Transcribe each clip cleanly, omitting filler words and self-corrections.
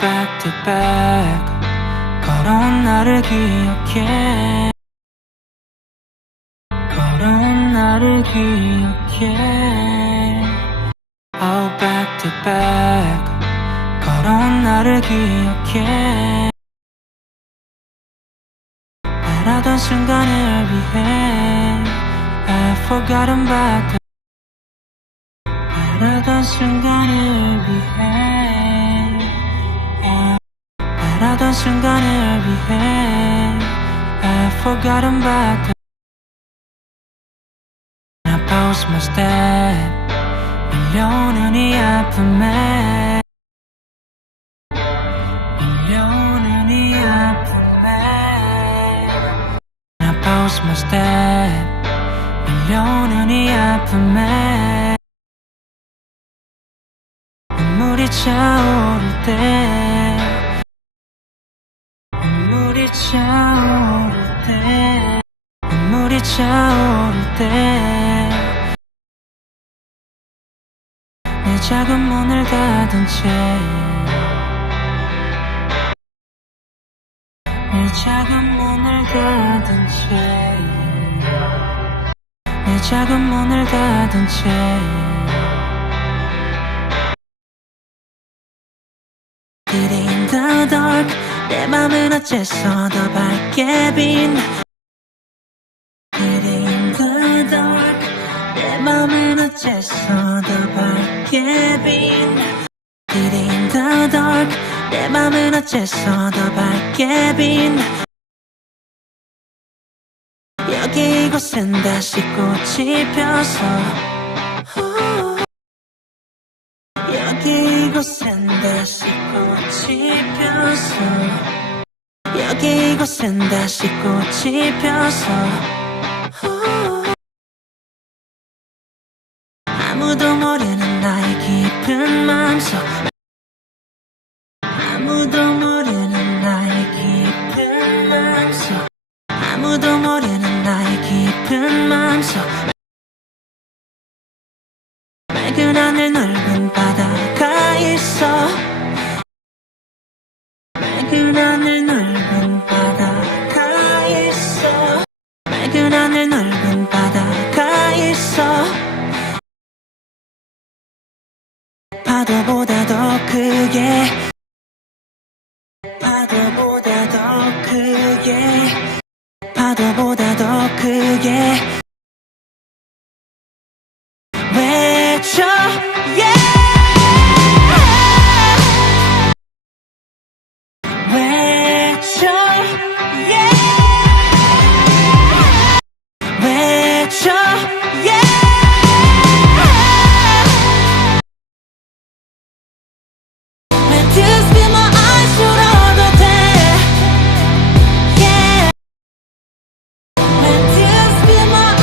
back to back 걸어온 나를 기억해 걸어온 나를 기억해 Oh back to back 걸어온 나를 기억해 바라던 순간을 위해 I've forgotten back to 바라던 순간을 위해 바라던 순간을 위해 I've forgotten back to I pause my step 밀려오는 이 아픔에 밀려오는 이 아픔에 I pause my step 밀려오는 이 아픔에 눈물이 차오를 때 눈물이 차오를 때 눈물이 차오를 때 내 작은 문을 닫은 채 내 작은 문을 닫은 채 내 작은 문을 닫은 채 It in the dark 내 맘은 어째서 더 밝게 빈 It in the dark 내 맘은 어째서 더 밝게 빈 It in the dark 내 맘은 어째서 더 밝게 빈 여기 이곳엔 다시 꽃이 펴서 여기 이곳엔 다시 꽃이 펴서 여기 이곳엔 다시 꽃이 펴서 아무도 모르는 나의 깊은 맘속 아무도 모르는 나의 깊은 맘속 아무도 모르는 나의 깊은 맘속 맑은 하늘 넓은 바다가 있어 맑은 하늘 넓은 바다가 있어 맑은 하늘 넓은 바다가 있어 파도보다 더 크게 파도보다 더 크게 파도보다 더 크게 외쳐 yeah! 외쳐 yeah! 외쳐 yeah! Let tears be my eyes 울어도 돼 yeah! Let tears be my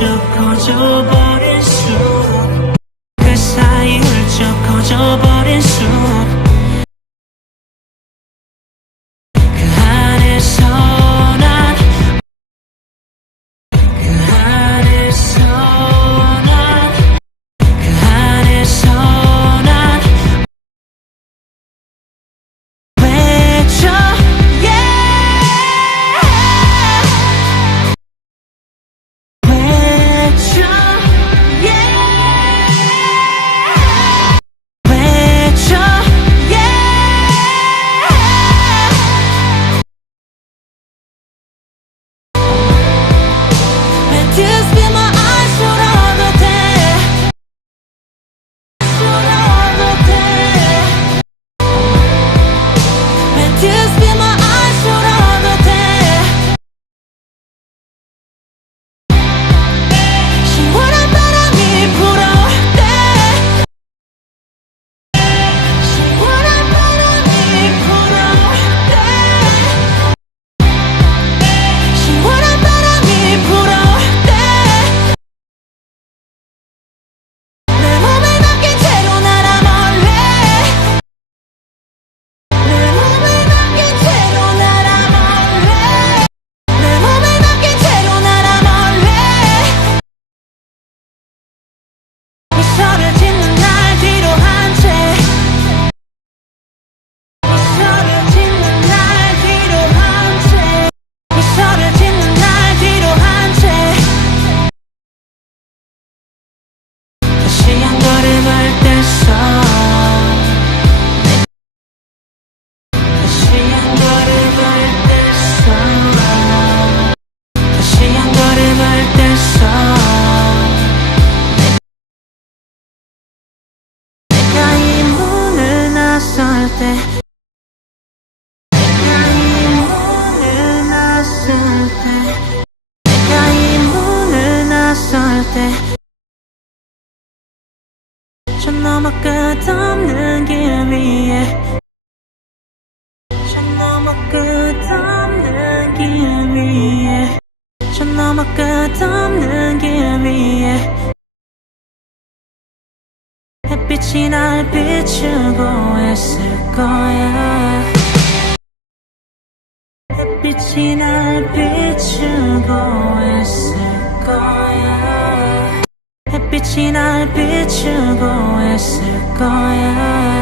훌쩍 커져버린 숲 그 사이 훌쩍 커져버린 숲 그 안에서 난 외쳐 저 너머 끝없는 길 위에 저 너머 끝없는 길 위에 저 너머 끝없는 길 위에 햇빛이 날 비추고 있을 거야 햇빛이 날 비추고 있을 거야 햇빛이 날 비추고 있을 거야